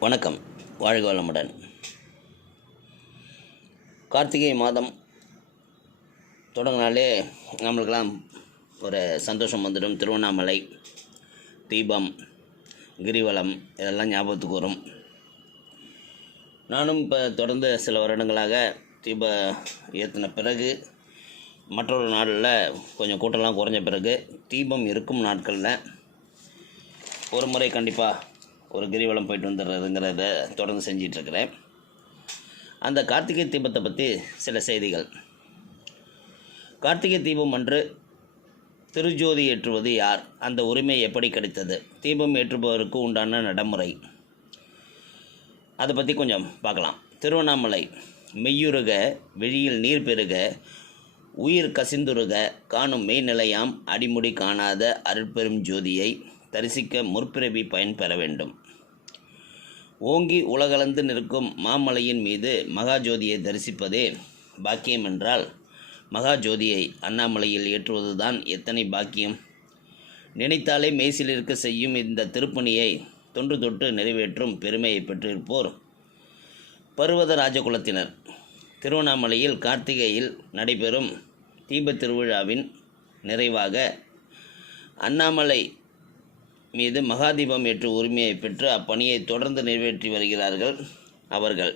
வணக்கம். வாழ்க வளமுடன். கார்த்திகை மாதம் தொடங்கினாலே நம்மளுக்கெல்லாம் ஒரு சந்தோஷம் வந்துடும். திருவண்ணாமலை தீபம் கிரிவலம் இதெல்லாம் ஞாபகத்துக்கு வரும். நானும் இப்போ தொடர்ந்து சில வருடங்களாக தீப ஏற்றின பிறகு மற்றொரு நாளில் கொஞ்சம் கூட்டம்லாம் குறைஞ்ச பிறகு தீபம் இருக்கும் நாட்களில் ஒரு முறை கண்டிப்பாக ஒரு கிரிவலம் போயிட்டு வந்துடுறதுங்கிறத தொடர்ந்து செஞ்சிட்ருக்கிறேன். அந்த கார்த்திகை தீபத்தை பற்றி சில செய்திகள். கார்த்திகை தீபம் அன்று திருஜோதி ஏற்றுவது யார்? அந்த உரிமை எப்படி கிடைத்தது? தீபம் ஏற்றுபவருக்கு உண்டான நடைமுறை. அதை பற்றி கொஞ்சம் பார்க்கலாம். திருவண்ணாமலை மெய்யுருக வெளியில் நீர் பெருக உயிர் கசிந்துருக காணும் மெய்நிலையாம் அடிமுடி காணாத அருட்பெரும் ஜோதியை தரிசிக்க முற்பிறவி பயன் பெற வேண்டும். ஓங்கி உலகளந்து நிற்கும் மாமலையின் மீது மகாஜோதியை தரிசிப்பதே பாக்கியம் என்றால் மகாஜோதியை அண்ணாமலையில் ஏற்றுவதுதான் எத்தனை பாக்கியம். நினைத்தாலே மெய்சிலிருக்க செய்யும் இந்த திருப்பணியை தொன்று தொட்டு நிறைவேற்றும் பெருமையை பெற்றிருப்போர் பருவத ராஜகுலத்தினர். திருவண்ணாமலையில் கார்த்திகையில் நடைபெறும் தீபத் திருவிழாவின் நிறைவாக அண்ணாமலை மீது மகாதீபம் ஏற்று உரிமையை பெற்று அப்பணியை தொடர்ந்து நிறைவேற்றி வருகிறார்கள் அவர்கள்.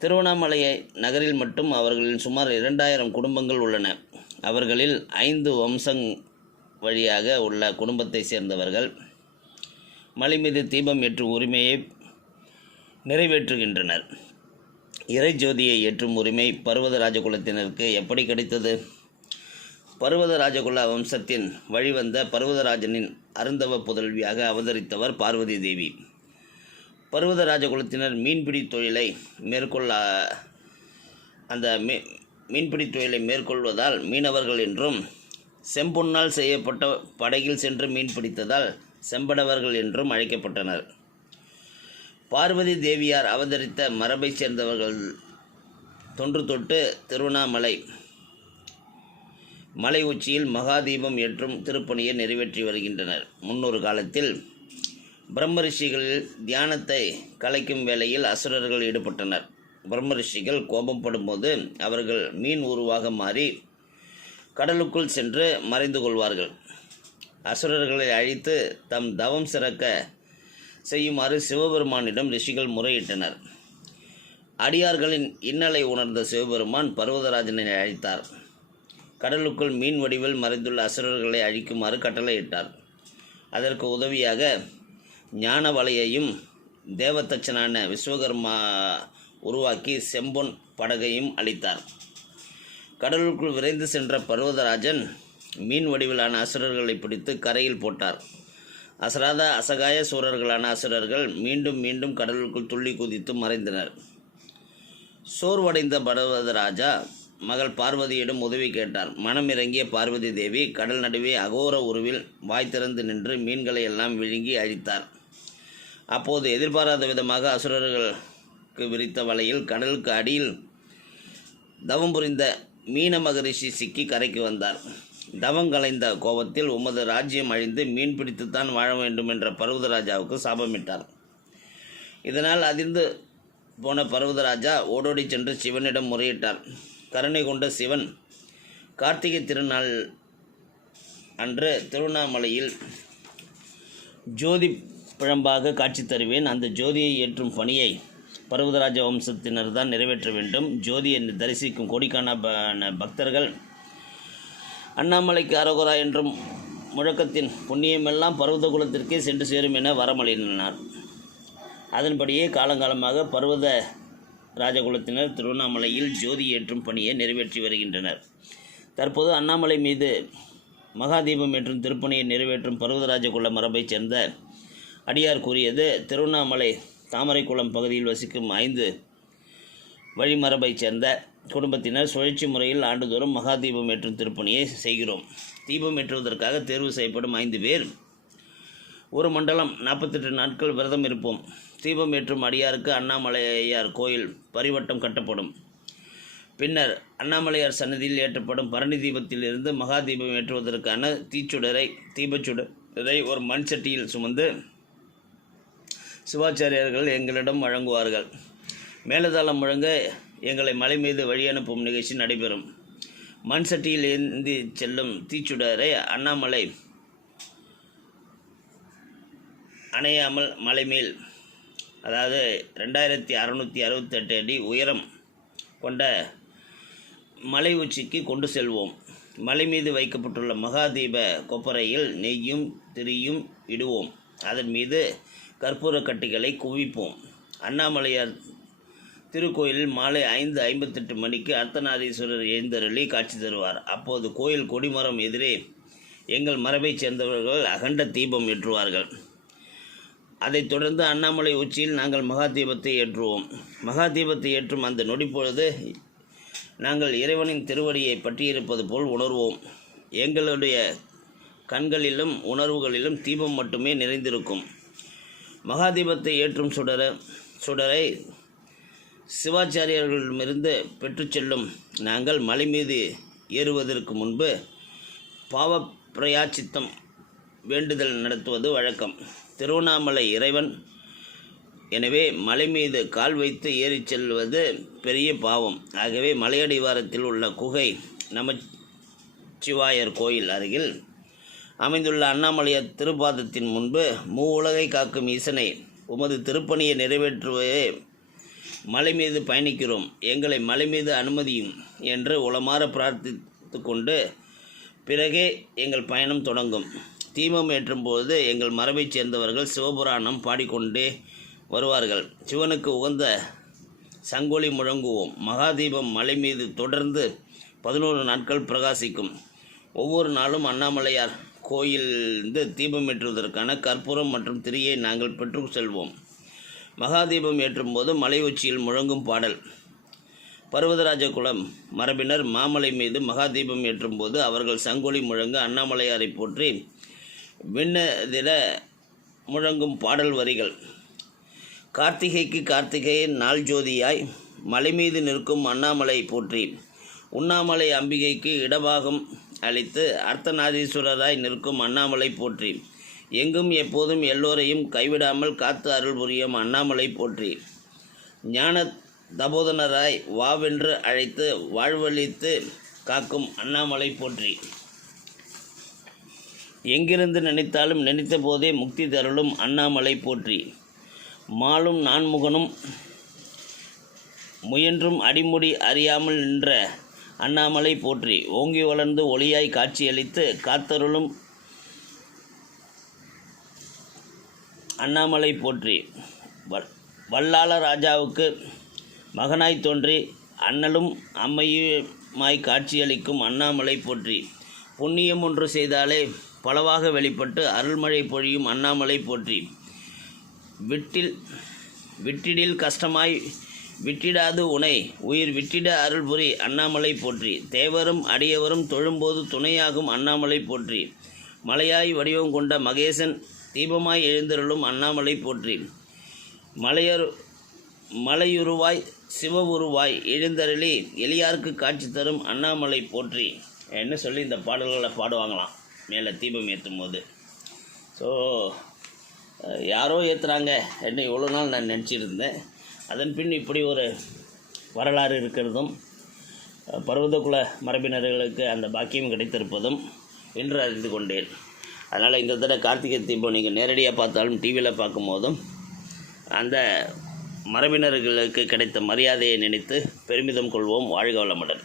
திருவண்ணாமலையை நகரில் மட்டும் அவர்களின் சுமார் இரண்டாயிரம் குடும்பங்கள் உள்ளன. அவர்களில் ஐந்து வம்சங் வழியாக உள்ள குடும்பத்தை சேர்ந்தவர்கள் மலை மீது தீபம் ஏற்றும் உரிமையை நிறைவேற்றுகின்றனர். இறை ஜோதியை ஏற்றும் உரிமை பர்வத ராஜகுலத்தினருக்கு எப்படி கிடைத்தது? பர்வதராஜகுல வம்சத்தின் வழிவந்த பர்வதராஜனின் அருந்தவ புதல்வியாக அவதரித்தவர் பார்வதி தேவி. பர்வதராஜகுலத்தினர் மீன்பிடி தொழிலை மேற்கொள்ள அந்த மீ மீன்பிடி தொழிலை மேற்கொள்வதால் மீனவர்கள் என்றும் செம்பொன்னால் செய்யப்பட்ட படகில் சென்று மீன் பிடித்ததால் செம்படவர்கள் என்றும் அழைக்கப்பட்டனர். பார்வதி தேவியார் அவதரித்த மரபைச் சேர்ந்தவர்கள் தொன்று தொட்டு திருவண்ணாமலை மலை உச்சியில் மகாதீபம் ஏற்றும் திருப்பணியை நிறைவேற்றி வருகின்றனர். முன்னொரு காலத்தில் பிரம்மரிஷிகள் தியானத்தை கலைக்கும் வேளையில் அசுரர்கள் ஈடுபட்டனர். பிரம்மரிஷிகள் கோபப்படும் கோபம் படும்போது அவர்கள் மீன் உருவாக மாறி கடலுக்குள் சென்று மறைந்து கொள்வார்கள். அசுரர்களை அழித்து தம் தவம் சிறக்க செய்யுமாறு சிவபெருமானிடம் ரிஷிகள் முறையிட்டனர். அடியார்களின் இன்னலை உணர்ந்த சிவபெருமான் பர்வதராஜனை அழைத்தார். கடலுக்குள் மீன் வடிவில் மறைந்துள்ள அசுரர்களை அழிக்குமாறு கட்டளையிட்டார். அதற்கு உதவியாக ஞான வலையையும் தேவதச்சனான விஸ்வகர்மா உருவாக்கி செம்பொன் படகையும் அளித்தார். கடலுக்குள் விரைந்து சென்ற பர்வதராஜன் மீன் வடிவிலான அசுரர்களை பிடித்து கரையில் போட்டார். அசராத அசகாய சூரர்களான அசுரர்கள் மீண்டும் மீண்டும் கடலுக்குள் துள்ளி குதித்து மறைந்தனர். சோர்வடைந்த பர்வதராஜா மகள் பார்வதியிடம் உதவி கேட்டார். மனமிறங்கிய பார்வதி தேவி கடல் நடுவே அகோர உருவில் வாய் திறந்து நின்று மீன்களை எல்லாம் விழுங்கி அழித்தார். அப்போது எதிர்பாராத விதமாக அசுரர்களுக்கு விரித்த வலையில் கடலுக்கு அடியில் தவம் புரிந்த மீன மகரிஷி சிக்கி கரைக்கு வந்தார். தவம் கலைந்த கோபத்தில் உமது ராஜ்யம் அழிந்து மீன் பிடித்துத்தான் வாழ வேண்டும் என்ற பர்வதராஜாவுக்கு சாபமிட்டார். இதனால் அதிர்ந்து போன பர்வதராஜா ஓடோடி சென்று சிவனிடம் முறையிட்டார். கருணை கொண்ட சிவன். கார்த்திகை திருநாள் அன்று திருவண்ணாமலையில் ஜோதி பிழம்பாக காட்சி தருவேன். அந்த ஜோதியை ஏற்றும் பணியை பர்வதராஜ வம்சத்தினர் தான் நிறைவேற்ற வேண்டும். ஜோதியை தரிசிக்கும் கோடிக்கான பக்தர்கள் அண்ணாமலைக்கு அரோகரா என்றும் முழக்கத்தின் புண்ணியமெல்லாம் பர்வத குலத்திற்கே சென்று சேரும் என வரமளினார். அதன்படியே காலங்காலமாக பர்வத ராஜகுலத்தினர் திருவண்ணாமலையில் ஜோதி ஏற்றும் பணியை நிறைவேற்றி வருகின்றனர். தற்போது அண்ணாமலை மீது மகாதீபம் ஏற்றும் திருப்பணியை நிறைவேற்றும் பர்வதராஜகுல மரபைச் சேர்ந்த அடியார் கூறியது திருவண்ணாமலை தாமரைக்குளம் பகுதியில் வசிக்கும் ஐந்து வழிமரபைச் சேர்ந்த குடும்பத்தினர் சுழற்சி முறையில் ஆண்டுதோறும் மகாதீபம் ஏற்றும் திருப்பணியை செய்கிறோம். தீபம் ஏற்றுவதற்காக தேர்வு செய்யப்படும் ஐந்து பேர் ஒரு மண்டலம் நாற்பத்தெட்டு நாட்கள் விரதம் இருப்போம். தீபம் ஏற்றும் அடியாருக்கு அண்ணாமலையார் கோயில் பரிவட்டம் கட்டப்படும். பின்னர் அண்ணாமலையார் சன்னதியில் ஏற்றப்படும் பரணி தீபத்திலிருந்து மகா தீபம் ஏற்றுவதற்கான தீச்சுடரை தீபச்சுடரை ஒரு மண் சட்டியில் சுமந்து சிவாச்சாரியார்கள் எங்களிடம் வழங்குவார்கள். மேலதாளம் முழங்க எங்களை மலை மீது வழி அனுப்பும் நிகழ்ச்சி நடைபெறும். மண் சட்டியில் ஏந்தி செல்லும் தீச்சுடரை அண்ணாமலை அணையாமல் மலை மேல் அதாவது ரெண்டாயிரத்தி அறநூற்றி அறுபத்தெட்டு அடி உயரம் கொண்ட மலை உச்சிக்கு கொண்டு செல்வோம். மலை மீது வைக்கப்பட்டுள்ள மகாதீப கொப்பரையில் நெய்யும் திரியும் இடுவோம். அதன் மீது கற்பூர கட்டிகளை குவிப்போம். அண்ணாமலையார் திருக்கோயிலில் மாலை ஐந்து ஐம்பத்தெட்டு மணிக்கு அர்த்தநாரீஸ்வரர் எழுந்தருளி காட்சி தருவார். அப்போது கோயில் கொடிமரம் எதிரே எங்கள் மரபைச் சேர்ந்தவர்கள் அகண்ட தீபம் ஏற்றுவார்கள். அதைத் தொடர்ந்து அண்ணாமலை உச்சியில் நாங்கள் மகா தீபத்தை ஏற்றுவோம். மகா தீபத்தை ஏற்றும் அந்த நொடிப்பொழுது நாங்கள் இறைவனின் திருவடியை பற்றியிருப்பது போல் உணர்வோம். எங்களுடைய கண்களிலும் உணர்வுகளிலும் தீபம் மட்டுமே நிறைந்திருக்கும். மகாதீபத்தை ஏற்றும் சுடர சுடரை சிவாச்சாரியர்களிடமிருந்து பெற்று செல்லும் நாங்கள் மலை மீது ஏறுவதற்கு முன்பு பாவ பிரயாச்சித்தம் வேண்டுதல் நடத்துவது வழக்கம். திருவண்ணாமலை இறைவன் எனவே மலை மீது கால் வைத்து ஏறிச் செல்வது பெரிய பாவம். ஆகவே மலையடிவாரத்தில் உள்ள குகை நமச்சிவாயர் கோயில் அருகில் அமைந்துள்ள அண்ணாமலையார் திருப்பாதத்தின் முன்பு மூ உலகை காக்கும் ஈசனை உமது திருப்பணியை நிறைவேற்றுவே மலை மீது பயணிக்கிறோம். எங்களை மலை மீது அனுமதியும் என்று உளமாற பிரார்த்தித்து கொண்டு பிறகே எங்கள் பயணம் தொடங்கும். தீபம் ஏற்றும் போது எங்கள் மரபைச் சேர்ந்தவர்கள் சிவபுராணம் பாடிக்கொண்டே வருவார்கள். சிவனுக்கு உகந்த சங்கொலி முழங்குவோம். மகாதீபம் மலை மீது தொடர்ந்து பதினோரு நாட்கள் பிரகாசிக்கும். ஒவ்வொரு நாளும் அண்ணாமலையார் கோயிலிருந்து தீபம் ஏற்றுவதற்கான கற்பூரம் மற்றும் திரியை நாங்கள் பெற்று செல்வோம். மகாதீபம் ஏற்றும் போது மலை உச்சியில் முழங்கும் பாடல். பர்வதராஜ குலம் மரபினர் மாமலை மீது மகாதீபம் ஏற்றும் போது அவர்கள் சங்கொலி முழங்க அண்ணாமலையாரை போற்றி விண்ணதிர முழங்கும் பாடல் வரிகள். கார்த்திகைக்கு கார்த்திகையின் நாள் ஜோதியாய் மலை மீது நிற்கும் அண்ணாமலை போற்றி. உண்ணாமலை அம்பிகைக்கு இடபாகம் அளித்து அர்த்தநாதீஸ்வரராய் நிற்கும் அண்ணாமலை போற்றி. எங்கும் எப்போதும் எல்லோரையும் கைவிடாமல் காத்து அருள் புரியும் அண்ணாமலை போற்றி. ஞான தபோதனராய் வாவென்று அழைத்து வாழ்வழித்து காக்கும் அண்ணாமலை போற்றி. எங்கிருந்து நினைத்தாலும் நினைத்த போதே முக்தி தருளும் அண்ணாமலை போற்றி. மாலும் நான்முகனும் முயன்றும் அடிமுடி அறியாமல் நின்ற அண்ணாமலை போற்றி. ஓங்கி வளர்ந்து ஒளியாய் காட்சியளித்து காத்தருளும் அண்ணாமலை போற்றி. வ- வல்லாள ராஜாவுக்கு மகனாய் தோன்றி அண்ணலும் அம்மையுமாய் காட்சியளிக்கும் அண்ணாமலை போற்றி. புண்ணியம் ஒன்று செய்தாலே பலவாக வெளிப்பட்டு அருள்மழை பொழியும் அண்ணாமலை போற்றி. விட்டில் விட்டிடில் கஷ்டமாய் விட்டிடாது உனை. உயிர் விட்டிட அருள் புரி அண்ணாமலை போற்றி. தேவரும் அடியவரும் தொழும்போது துணையாகும் அண்ணாமலை போற்றி. மலையாய் வடிவம் கொண்ட மகேசன் தீபமாய் எழுந்தருளும் அண்ணாமலை போற்றி. மலையரு மலையுருவாய் சிவவுருவாய் எழுந்தருளி எளியாருக்கு காட்சி தரும் அண்ணாமலை போற்றி. என்ன சொல்லி இந்த பாடல்களை பாடுவாங்களாம்? மேலே தீபம் ஏற்றும் போது ஸோ யாரோ ஏற்றுறாங்க என்ன இவ்வளோ நாள் நான் நினச்சிருந்தேன். அதன் பின் இப்படி ஒரு வரலாறு இருக்கிறதும் பர்வதகுல மரபினர்களுக்கு அந்த பாக்கியம் கிடைத்திருப்பதும் என்று அறிந்து கொண்டேன். அதனால் இந்த தடவை கார்த்திகை தீபம் நீங்கள் நேரடியாக பார்த்தாலும் டிவியில் பார்க்கும்போதும் அந்த மரபினர்களுக்கு கிடைத்த மரியாதையை நினைத்து பெருமிதம் கொள்வோம் வாழ்க வளமுடன்.